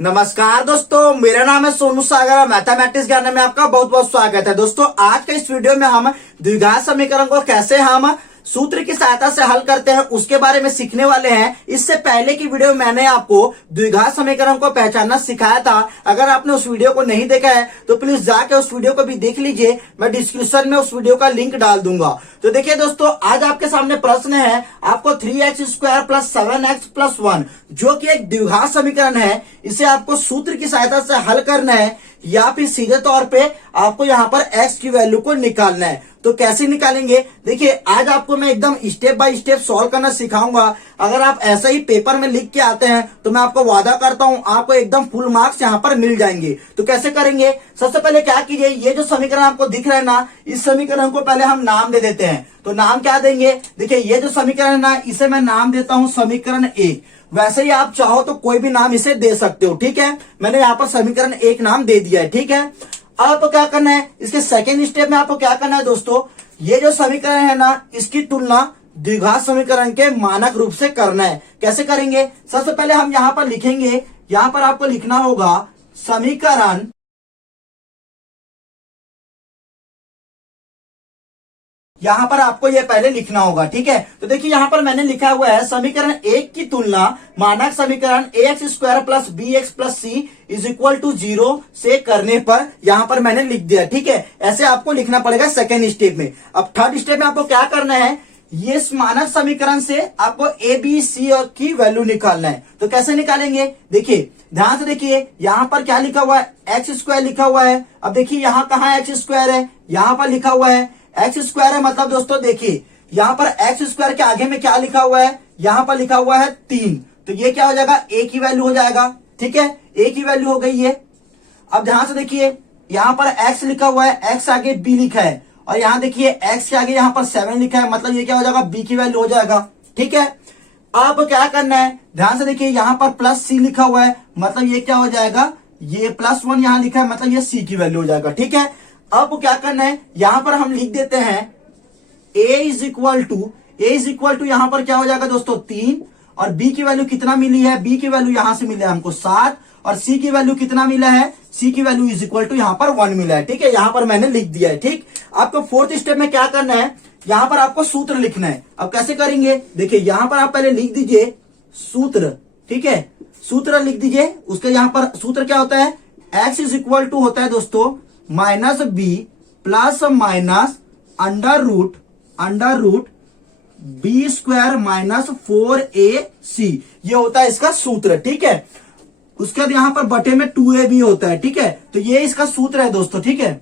नमस्कार दोस्तों, मेरा नाम है सोनू सागर। मैथमेटिक्स ज्ञान में आपका बहुत बहुत स्वागत है। दोस्तों, आज के इस वीडियो में हम द्विघात समीकरण को कैसे हम सूत्र की सहायता से हल करते हैं उसके बारे में सीखने वाले हैं। इससे पहले की वीडियो में मैंने आपको द्विघात समीकरण को पहचानना सिखाया था। अगर आपने उस वीडियो को नहीं देखा है तो प्लीज जाके उस वीडियो को भी देख लीजिए। मैं डिस्क्रिप्शन में उस वीडियो का लिंक डाल दूंगा। तो देखिए दोस्तों, आज आपके सामने प्रश्न है आपको 3x² + 7x + 1 जो कि एक द्विघात समीकरण है, इसे आपको सूत्र की सहायता से हल करना है या फिर सीधे तौर पे आपको यहाँ पर x की वैल्यू को निकालना है। तो कैसे निकालेंगे, देखिए आज आपको मैं एकदम स्टेप बाय स्टेप सॉल्व करना सिखाऊंगा। अगर आप ऐसा ही पेपर में लिख के आते हैं तो मैं आपको वादा करता हूं आपको एकदम फुल मार्क्स यहाँ पर मिल जाएंगे। तो कैसे करेंगे, सबसे पहले क्या कीजिए, ये जो समीकरण आपको दिख रहा है ना, इस समीकरण को पहले हम नाम दे देते हैं। तो नाम क्या देंगे, देखिए ये जो समीकरण है ना, इसे मैं नाम देता हूं समीकरण 1। वैसे ही आप चाहो तो कोई भी नाम इसे दे सकते हो, ठीक है। मैंने यहाँ पर समीकरण 1 नाम दे दिया है, ठीक है। अब आपको क्या करना है, इसके सेकेंड स्टेप में आपको क्या करना है दोस्तों, ये जो समीकरण है ना, इसकी तुलना द्विघात समीकरण के मानक रूप से करना है। कैसे करेंगे, सबसे पहले हम यहाँ पर लिखेंगे, यहाँ पर आपको लिखना होगा समीकरण यहाँ पर आपको ये पहले लिखना होगा, ठीक है। तो देखिए यहाँ पर मैंने लिखा हुआ है समीकरण 1 की तुलना मानक समीकरण ax² + bx + c = 0 से करने पर यहाँ पर मैंने लिख दिया, ठीक है। ऐसे आपको लिखना पड़ेगा सेकेंड स्टेप में। अब थर्ड स्टेप में आपको क्या करना है, ये इस मानक समीकरण से आपको a b c की वैल्यू निकालना है। तो कैसे निकालेंगे, देखिए ध्यान से देखिए, यहाँ पर क्या लिखा हुआ है, x² लिखा हुआ है। अब देखिए यहाँ कहाँ x² है, यहाँ पर लिखा हुआ है x² है। मतलब दोस्तों देखिए यहाँ पर x² के आगे में क्या लिखा हुआ है, यहाँ पर लिखा हुआ है 3। तो ये क्या हो जाएगा, a की वैल्यू हो जाएगा, ठीक है। a की वैल्यू हो गई है। अब ध्यान से देखिए, यहाँ पर x लिखा हुआ है, x आगे b लिखा है, और यहाँ देखिए x के आगे यहाँ पर 7 लिखा है। मतलब ये क्या हो जाएगा, b की वैल्यू हो जाएगा, ठीक है। अब क्या करना है, ध्यान से देखिए यहाँ पर +c लिखा हुआ है, मतलब ये क्या हो जाएगा, ये +1 यहाँ लिखा है, मतलब ये c की वैल्यू हो जाएगा, ठीक है। अब क्या करना है, यहां पर हम लिख देते हैं a यहाँ पर क्या हो जाएगा दोस्तों 3, और b की वैल्यू कितना मिली है, b की वैल्यू यहां से मिला है हमको 7, और c की वैल्यू कितना मिला है, c की वैल्यू यहाँ पर 1 मिला है, ठीक है। यहां पर मैंने लिख दिया है, ठीक। आपको फोर्थ स्टेप में क्या करना है, यहां पर आपको सूत्र लिखना है। अब कैसे करेंगे, देखिए यहां पर आप पहले लिख दीजिए सूत्र, ठीक है। सूत्र लिख दीजिए, उसके यहां पर सूत्र क्या होता है, x होता है दोस्तों -b + under root b² - 4ac, ये होता है इसका सूत्र, ठीक है। उसके बाद यहाँ पर बटे में 2ab होता है, ठीक है। तो ये इसका सूत्र है दोस्तों, ठीक है।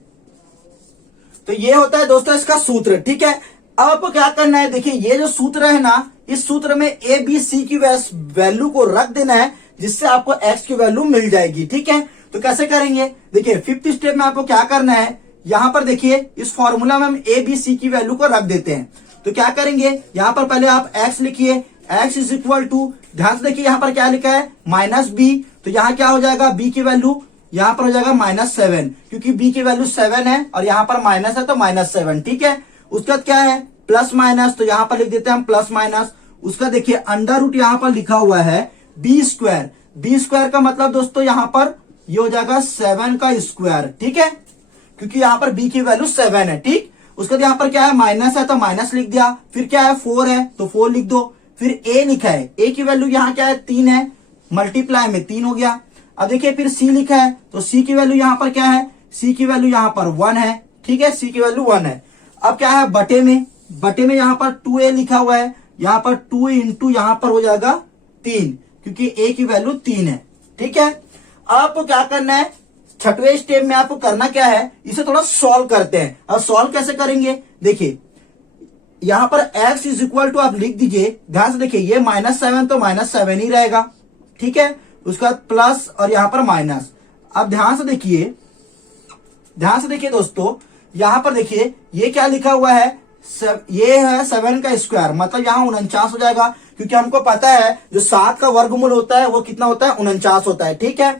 तो ये होता है दोस्तों इसका सूत्र, ठीक है। अब आपको क्या करना है, देखिए ये जो सूत्र है ना, इस सूत्र में a b c की वैल्यू को रख देना है, जिससे आपको x की वैल्यू मिल जाएगी, ठीक है। तो कैसे करेंगे, देखिए फिफ्थ स्टेप में आपको क्या करना है, यहां पर देखिए इस फॉर्मूला में हम a b c की वैल्यू को रख देते हैं। तो क्या करेंगे, यहां पर पहले आप x लिखिए, x ध्यान से देखिए यहाँ पर क्या लिखा है -b, तो यहाँ क्या हो जाएगा, b की वैल्यू यहाँ पर हो जाएगा -7, क्योंकि b की वैल्यू 7 है और यहाँ पर माइनस है तो -7, ठीक है। उसके बाद क्या है +-, तो यहाँ पर लिख देते हैं हम +-। उसका देखिए अंडर रूट यहाँ पर लिखा हुआ है b² का मतलब दोस्तों यहाँ पर ये हो जाएगा 7 का स्क्वायर, ठीक है, क्योंकि यहाँ पर b की वैल्यू 7 है, ठीक। उसके बाद यहाँ पर क्या है, माइनस है तो माइनस लिख दिया, फिर क्या है 4 है तो 4 लिख दो, फिर a लिखा है, a की वैल्यू यहाँ क्या है 3 है, मल्टीप्लाई में 3 हो गया। अब देखिए फिर c लिखा है, तो c की वैल्यू यहाँ पर क्या है, c की वैल्यू यहाँ पर 1 है, ठीक है, c की वैल्यू 1 है। अब क्या है बटे में यहाँ पर 2a लिखा हुआ है, यहाँ पर 2 × यहाँ पर हो जाएगा 3, क्योंकि a की वैल्यू 3 है, ठीक है। आपको क्या करना है, छठवें स्टेप में आपको करना क्या है, इसे थोड़ा सॉल्व करते हैं। अब सॉल्व कैसे करेंगे, देखिए यहां पर x आप लिख दीजिए, ध्यान से देखिए ये -7 तो -7 ही रहेगा, ठीक है। उसका प्लस और यहां पर माइनस। अब ध्यान से देखिए दोस्तों, यहां पर देखिए ये क्या लिखा हुआ है, ये है 7 का स्क्वायर, मतलब यहाँ 49 हो जाएगा, क्योंकि हमको पता है जो 7 का वर्गमूल होता है वो कितना होता है, 49 होता है, ठीक है।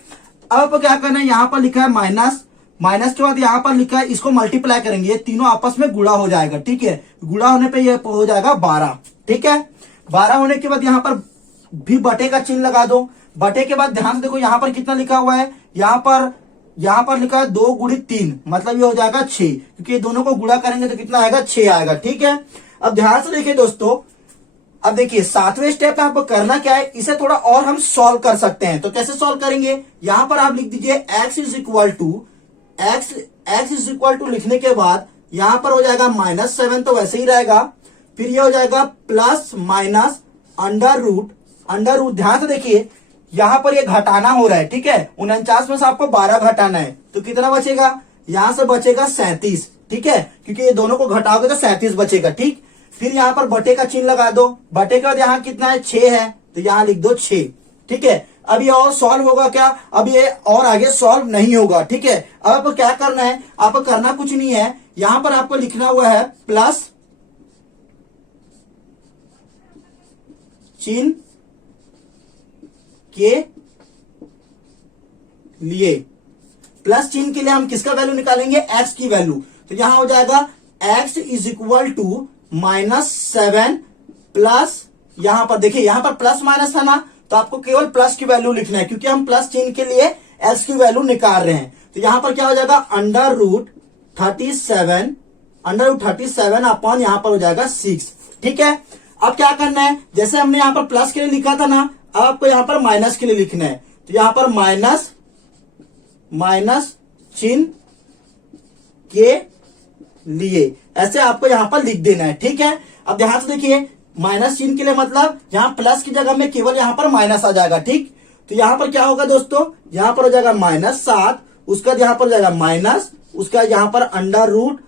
अब क्या करना है, यहाँ पर लिखा है माइनस के बाद यहाँ पर लिखा है, इसको मल्टीप्लाई करेंगे, ये तीनों आपस में गुणा हो जाएगा, ठीक है। गुणा होने पे ये हो जाएगा 12, ठीक है। 12 होने के बाद यहाँ पर भी बटे का चिन्ह लगा दो, बटे के बाद ध्यान से देखो यहाँ पर कितना लिखा हुआ है, यहाँ पर लिखा है 2 गुणित 3, मतलब ये हो जाएगा 6, क्योंकि ये दोनों को गुणा करेंगे तो कितना आएगा, 6 आएगा। ठीक है, अब ध्यान से देखिए दोस्तों, अब देखिए 7वें स्टेप में आपको करना क्या है, इसे थोड़ा और हम सॉल्व कर सकते हैं। तो कैसे सॉल्व करेंगे, यहां पर आप लिख दीजिए x इज इक्वल टू लिखने के बाद यहां पर हो जाएगा -7, तो वैसे ही रहेगा। फिर ये हो जाएगा प्लस माइनस अंडर रूट। ध्यान से देखिए यहां पर ये घटाना हो रहा है, ठीक है, 49 में से आपको 12 घटाना है, तो कितना बचेगा, यहां से बचेगा 37, ठीक है, क्योंकि ये दोनों को घटाओगे तो 37 बचेगा। ठीक, फिर यहां पर बटे का चिन्ह लगा दो, बटे के बाद यहां कितना है, 6 है, तो यहां लिख दो 6। ठीक है, अब ये और सॉल्व होगा क्या, अब ये और आगे सॉल्व नहीं होगा। ठीक है, अब आपको क्या करना है, आपको करना कुछ नहीं है, यहां पर आपको लिखना हुआ है प्लस चिन्ह के लिए, प्लस चिन्ह के लिए हम किसका वैल्यू निकालेंगे, x की वैल्यू। तो यहां हो जाएगा x is equal to -7 plus, यहां पर देखिए यहां पर प्लस माइनस था ना, तो आपको केवल प्लस की वैल्यू लिखना है, क्योंकि हम प्लस चिन्ह के लिए x की वैल्यू निकाल रहे हैं। तो यहां पर क्या हो जाएगा, अंडर रूट 37 अपॉन यहां पर हो जाएगा 6। ठीक है, अब क्या करना है, जैसे हमने यहां पर प्लस के लिए लिखा था ना, अब आपको यहां पर माइनस के लिए लिखना है। तो यहां पर माइनस चिन्ह के लिए, ऐसे आपको यहां पर लिख देना है। ठीक है, अब ध्यान से देखिए, माइनस चिन्ह के लिए मतलब यहां प्लस की जगह में केवल यहां पर माइनस आ जाएगा। ठीक, तो यहां पर क्या होगा दोस्तों, यहां पर हो जाएगा -7, उसका यहां पर हो जाएगा माइनस, उसका यहां पर अंडर रूट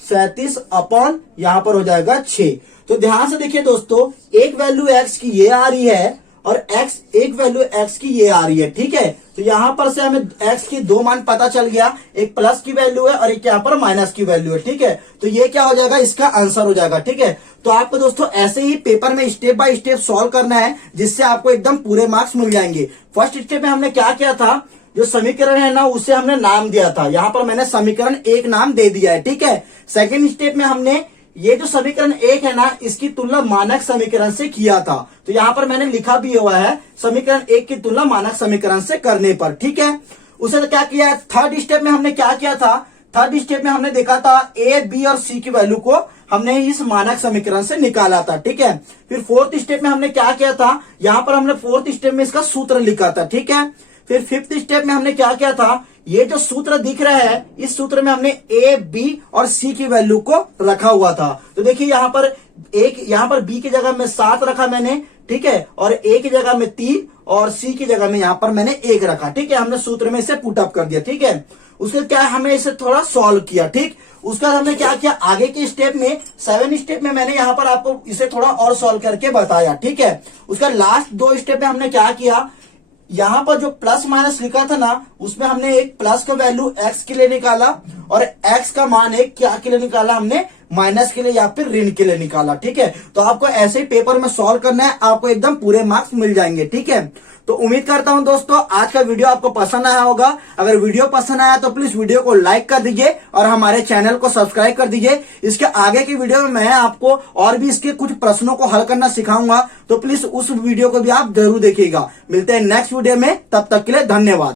37 अपॉन यहां पर हो जाएगा 6। तो ध्यान से देखिए दोस्तों, एक वैल्यू x की ये आ रही है और एक वैल्यू x की ये आ रही है। ठीक है, तो यहां पर से हमें x की 2 मान पता चल गया, एक प्लस की वैल्यू है और एक यहां पर माइनस की वैल्यू है। ठीक है, तो ये क्या हो जाएगा, इसका आंसर हो जाएगा। ठीक है, तो आपको दोस्तों ऐसे ही पेपर में स्टेप बाय स्टेप सॉल्व करना है, जिससे आपको एकदम पूरे मार्क्स मिल जाएंगे। फर्स्ट स्टेप में हमने क्या किया था, जो समीकरण है ना उसे हमने नाम दिया था, यहां पर मैंने समीकरण 1 नाम दे दिया है। ठीक है, सेकेंड स्टेप में हमने ये जो समीकरण 1 है ना, इसकी तुलना मानक समीकरण से किया था, तो यहां पर मैंने लिखा भी हुआ है समीकरण 1 की तुलना मानक समीकरण से करने पर। ठीक है, उसे तो क्या किया, थर्ड स्टेप में हमने क्या किया था, थर्ड स्टेप में हमने देखा था ए, बी और सी की वैल्यू को हमने इस मानक समीकरण से निकाला था। ठीक है, फिर फोर्थ स्टेप में हमने क्या किया था, यहां पर हमने फोर्थ स्टेप में इसका सूत्र लिखा था। ठीक है, फिर फिफ्थ स्टेप में हमने क्या किया था, ये जो सूत्र दिख रहा है, इस सूत्र में हमने ए, बी और सी की वैल्यू को रखा हुआ था। तो देखिए यहां पर बी की जगह में 7 रखा मैंने, ठीक है, और ए की जगह में 3 और सी की जगह में यहां पर मैंने 1 रखा। ठीक है, हमने सूत्र में इसे पुट अप कर दिया। ठीक है, उसके क्या हमने इसे थोड़ा सॉल्व किया। ठीक, उसका हमने क्या किया, आगे के स्टेप में 7 स्टेप में मैंने यहां पर आपको इसे थोड़ा और सॉल्व करके बताया। ठीक है, उसका लास्ट 2 स्टेप में हमने क्या किया, यहां पर जो प्लस माइनस लिखा था ना, उसमें हमने एक प्लस का वैल्यू x के लिए निकाला और x का मान एक क्या के लिए निकाला, हमने माइनस के लिए या फिर ऋण के लिए निकाला। ठीक है, तो आपको ऐसे ही पेपर में सॉल्व करना है, आपको एकदम पूरे मार्क्स मिल जाएंगे। ठीक है, तो उम्मीद करता हूं दोस्तों आज का वीडियो आपको पसंद आया होगा। अगर वीडियो पसंद आया तो प्लीज वीडियो को लाइक कर दीजिए और हमारे चैनल को सब्सक्राइब कर दीजिए। इसके आगे की वीडियो में मैं आपको और भी इसके कुछ प्रश्नों को हल करना सिखाऊंगा, तो प्लीज उस वीडियो को भी आप जरूर देखिएगा। मिलते हैं नेक्स्ट वीडियो में, तब तक के लिए धन्यवाद।